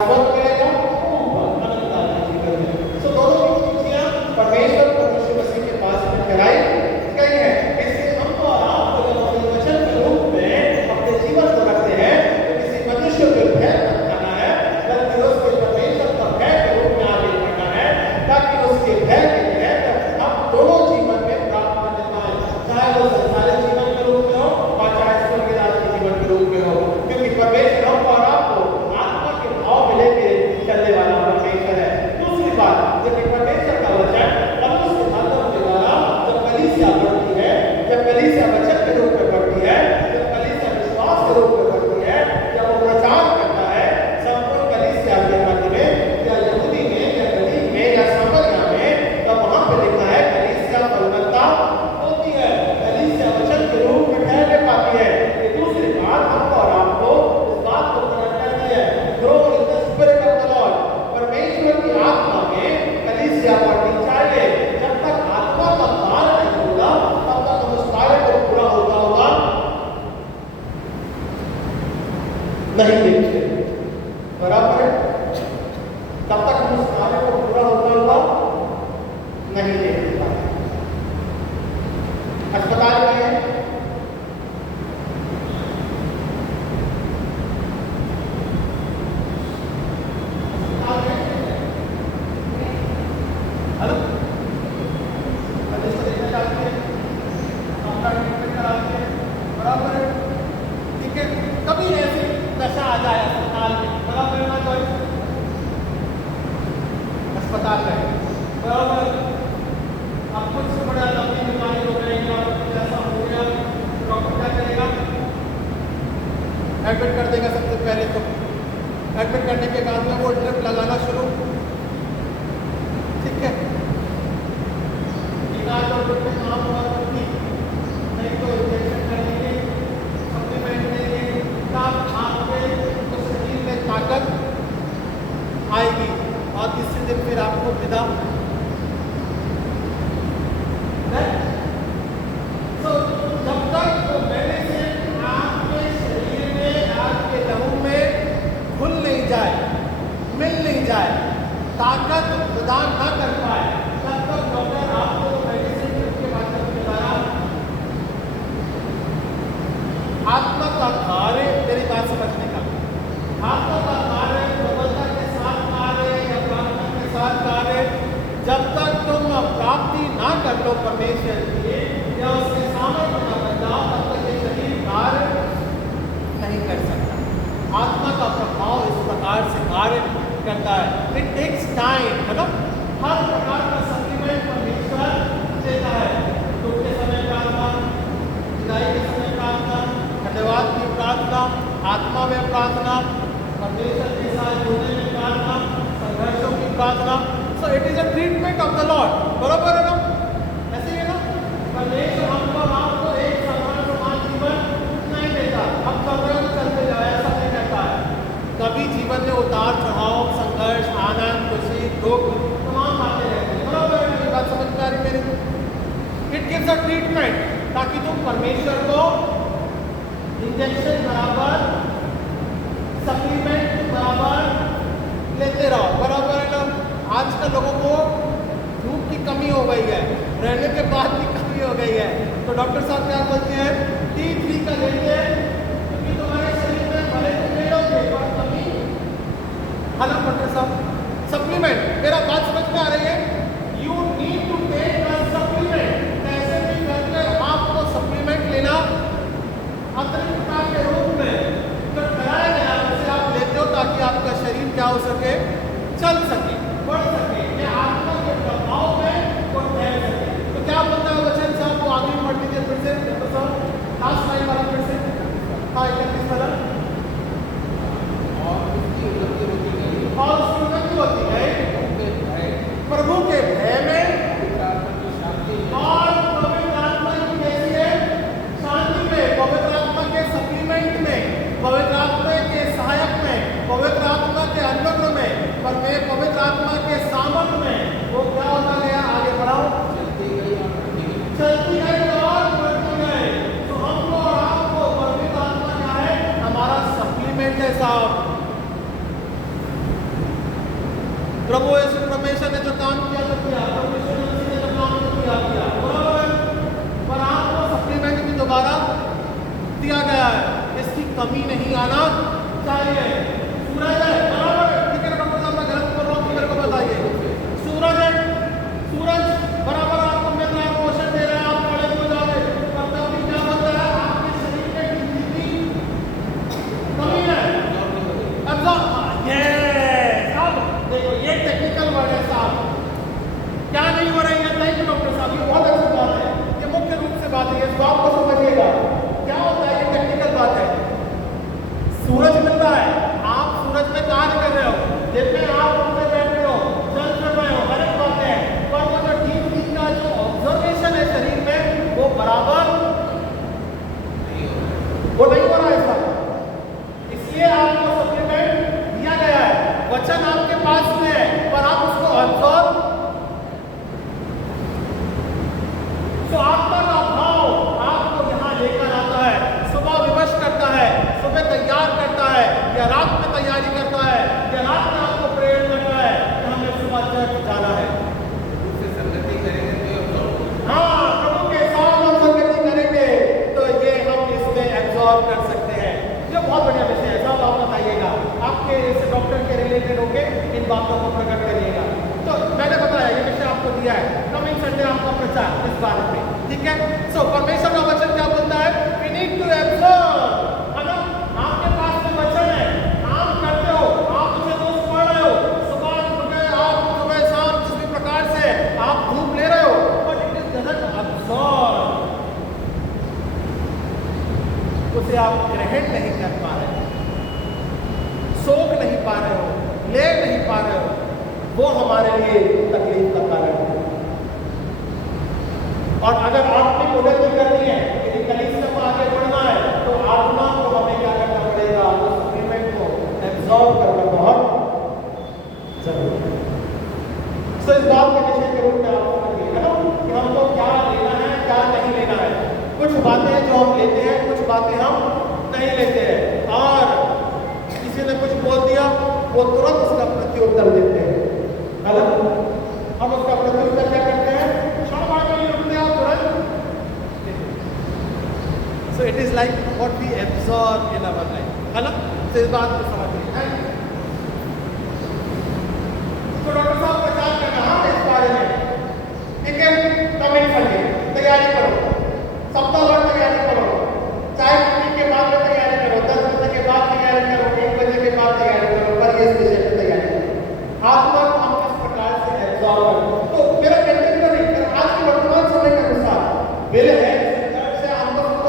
स्वर्ग मिलेगा ऊपर अनंत जीवन में। सो दोनों की खुशियां परमेश्वर और यीशु मसीह के पास में कराई गई है। इसलिए हमको और आपको जब अपने वचन के रूप में अपने जीवन को रखते हैं तो किसी मनुष्य के भय मत खाना है, बल्कि उसके परमेश्वर का भय के रूप में आगे बढ़ना है, ताकि उसके भय के तहत हम दोनों जीवन में प्राप्त करने पाए, चाहे वो संसारिक जीवन के रूप में हो और चाहे स्वर्ग राज्य के जीवन के रूप में हो। क्योंकि परमेश्वर हमको और आपको भाव में लेके चलने वाला परमेश्वर है। दूसरी बात, जब परमेश्वर का वचन पौलुस के माध्यम के द्वारा जब कलीसिया बढ़ती है, जब कलीसिया वचन के रूप में बढ़ती है, जब कलीसिया विश्वास के रूप में बढ़ती है, जब वो प्रचार करता है संपूर्ण कलीसिया के मध्य में या यहूदी में या गलील में या सामरिया में, तब वहां पे लिखा है कलीसिया फलवत्ता होती है, कलीसिया वचन के रूप में ठहरने पाती है। ये दूसरी बात हमको और आपको इस बात को करनी है, grow in the spirit of the Lord. परमेश्वर की आत्मा में कलीसिया बढ़नी चाहिए। जब तक आत्मा का कार्य नहीं होगा तब तक हम उस कार्य को पूरा होता होगा नहीं देखते, बराबर है। तब तक हम उस कार्य को पूरा होता होगा नहीं देखते। अस्पताल में है, एडमिट कर देगा। सबसे पहले तो एडमिट करने के बाद में वो ड्रिप लगाना शुरू, ठीक है, इलाज और ड्रिप में काम हुआ तो ठीक, नहीं तो इंजेक्शन करेंगे, सप्लीमेंट देंगे, तब आपके तो शरीर में ताकत आएगी और तीसरे दिन फिर आपको विदा। तो जब तक वो मेडिसिन आपके शरीर में, आपके लहू में घुल नहीं जाए, मिल नहीं जाए, ताकत प्रदान न कर पाए, तब तक डॉक्टर आपको मेडिसिन के माध्यम से द्वारा आत्मा का कार्य, मेरी बात समझने का, आत्मा का कार्य प्रबलता के साथ कार्य या प्रार्थना के साथ कार्य, जब तक तुम प्राप्ति ना कर लो परमेश्वर की या उसके सामर्थ्य ना बन जाओ, तब तक ये शरीर कार्य नहीं कर सकता। आत्मा का प्रभाव इस प्रकार से कार्य करता है। इट टेक्स टाइम, मतलब हर प्रकार का सप्लीमेंट परमेश्वर देता है। दुख के समय प्रार्थना, जुदाई के समय प्रार्थना, धन्यवाद की प्रार्थना, आत्मा में प्रार्थना, परमेश्वर के साथ जुड़ने में प्रार्थना, संघर्षों की प्रार्थना। So it is a treatment of the Lord, बराबर है ना? ऐसे ही है ना? परमेश्वर हमको आपको एक समान जीवन नहीं देता, हम सब चलते जाए, ऐसा नहीं कहता है। कभी जीवन में उतार चढ़ाव, संघर्ष, आनंद, खुशी, दुख, तमाम बातें रहती हैं, बराबर है? मेरी बात समझ में आ रही मेरी? इट गिव्स अ ट्रीटमेंट ताकि तुम परमेश्वर को इंजेक्शन बराबर, सप्लीमेंट बराबर लेते रहो, बराबर है ना? आजकल लोगों को धूप की कमी हो गई है, रहने के बाद की कमी हो गई है, तो डॉक्टर साहब क्या बोलते हैं, T3 का लेते हैं, क्योंकि तुम्हारे शरीर में भले तुम ले लोगे पर कमी है ना। डॉक्टर साहब सप्लीमेंट, मेरा बात समझ में आ रही है? You need to take a supplement. कैसे भी करके आपको सप्लीमेंट लेना अतिरिक्तता के रूप में जो कराया गया उसे आप लेते हो, ताकि आपका शरीर क्या हो सके, चल सके, बढ़ सके, या आत्मा के प्रभाव में वो ठहर सके। तो क्या बोलता है वचन साहब? वो आगे बढ़ लीजिए फिर से, डॉक्टर साहब लास्ट लाइन वाला फिर से, हाँ 31 वाला। और उसकी उन्नति होती गई, और उसकी उन्नति होती गई प्रभु के भय में, और पवित्र आत्मा की कैसी है शांति में, पवित्र आत्मा के सप्लीमेंट में, पवित्र आत्मा के सहायक में, पवित्र आत्मा के अनुग्रह में, पर मैं पवित्र प्रभु यीशु परमेश्वर ने जो काम किया तो किया, प्रभु यीशु मसीह ने जो काम किया बराबर है। पर आपको सप्लीमेंट भी दोबारा दिया गया है, इसकी कमी नहीं आना चाहिए। सूरज है बराबर है, ठीक है डॉक्टर साहब, मैं गलत बोल रहा हूँ तो मेरे को बताइए। सूरज है, सूरज बराबर आपको मिल रहा है, पोषण दे रहा है, आप बड़े हो जा रहे, पर तब भी क्या होता है, आपके शरीर में कितनी कमी है। देखो ये टेक्निकल वर्ड है साहब, क्या नहीं हो रही है, थैंक यू डॉक्टर साहब, ये बहुत अच्छी बात है, ये मुख्य रूप से बात है, इस बात को समझिएगा। क्या होता है, ये टेक्निकल बात है। सूरज मिल रहा है, आप सूरज में कार्य कर रहे हो, दिन में आप उठे बैठ रहे हो, चल फिर रहे हो, हर एक बात है, पर वो जो डीप डीप का जो ऑब्जर्वेशन है शरीर में, वो बराबर वो नहीं हो रहा है साहब। इसलिए आपको सप्लीमेंट दिया गया है, वचन आपके पास में है, पर आप उसको ऑब्जर्व, तो आपका भाव आपको यहाँ लेकर आता है, सुबह विमर्श करता है, सुबह तैयार करता है, या रात में तैयारी करता है, या रात में आपको प्रेरित करता है कि हमें सुबह चर्च जाना है। उससे संगति करेंगे तो हाँ, प्रभु के साथ हम संगति करेंगे तो ये हम इसमें एब्जॉर्ब कर सकते हैं। ये बहुत बढ़िया विषय है साहब, आप बताइएगा, आपके इस डॉक्टर के रिलेटेड होके इन बातों को प्रकट करिएगा। तो मैंने बताया ये विषय आपको दिया है, कमिंग संडे आपका प्रचार इस बारे में, ठीक है। सो परमेश्वर का वचन क्या बोलता है, वी नीड टू एब्जॉर्ब, है ना। आपके पास में वचन है, काम करते हो, आप उसे रोज पढ़ रहे हो, सुबह उठ के आप सुबह शाम जिस भी प्रकार से आप धूप ले रहे हो, but it is doesn't absorb, उसे आप ग्रहण नहीं कर पा रहे हो, सोख नहीं पा रहे हो, ले नहीं पा रहे हो, वो हमारे लिए तकलीफ का कारण है। और अगर आत्मिक उन्नति करनी है, यदि कलीसिया को आगे बढ़ना है, तो आत्मा को हमें क्या करना पड़ेगा, उस सप्लीमेंट को एब्जॉर्ब करना बहुत जरूरी है। सो इस बात के विषय के रूप में आप समझिए ना कि हमको क्या लेना है, क्या नहीं लेना है। कुछ बातें जो हम लेते हैं, कुछ बातें हम नहीं लेते हैं, और किसी ने कुछ बोल दिया, वो तुरंत उसका प्रत्युत्तर देते हैं, गलत। हम उसका प्रत्युत्तर क्या करते हैं, so it is like what we absorb in our life, है ना। तो इस बात को समझिए। तो डॉक्टर साहब प्रचार करना, हाँ इस बारे में, ठीक है, कमेंट करिए, तैयारी करो, सप्ताह भर तैयारी करो, चाय पीने के बाद में तैयारी करो, 10 बजे के बाद तैयारी करो, 1 बजे के बाद तैयारी करो, पर इस विषय पे तैयारी करो। आत्मा को हम किस प्रकार से एब्जॉर्ब करें, तो मेरा व्यक्तिगत नहीं, आज के वर्तमान समय के अनुसार बिल है,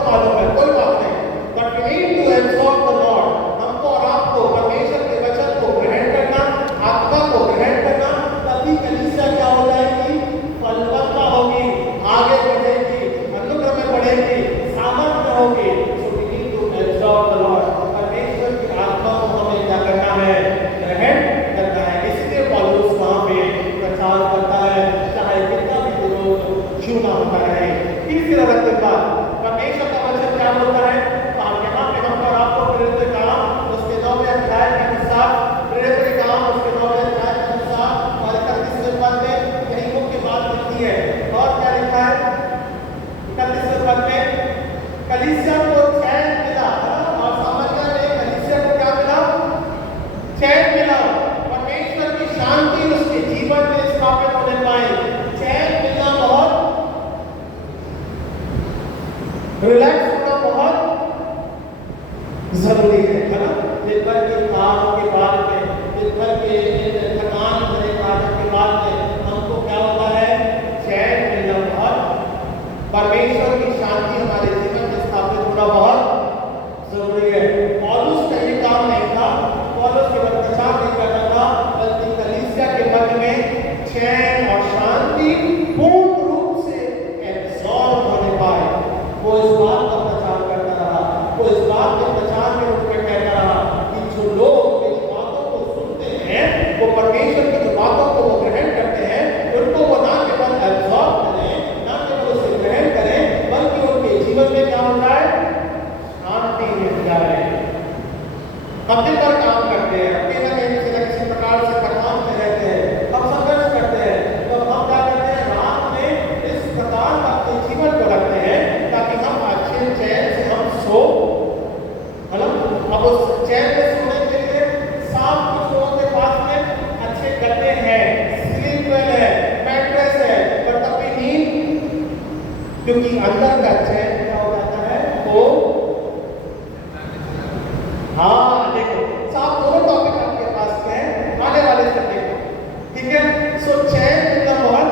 मालूम है, कोई बात नहीं, but we need to absorb the Lord. हमको और आपको क्योंकि अंदर का चैन क्या हो जाता है वो। हाँ देखो साहब दोनों टॉपिक आपके पास हैं, आने वाले संडे को, ठीक है। So chain number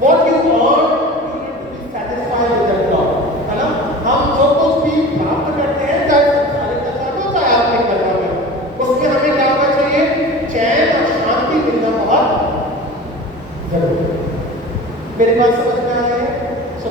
what you earn you need to be satisfied with that job, है ना। हम जो कुछ भी प्राप्त करते हैं चाहे संसारिक दशा में चाहे आत्मिक दशा में, उसमें हमें क्या होना चाहिए, चैन और शांति मिलना बहुत जरूरी है। मेरी बात समझ में आ रही है। सो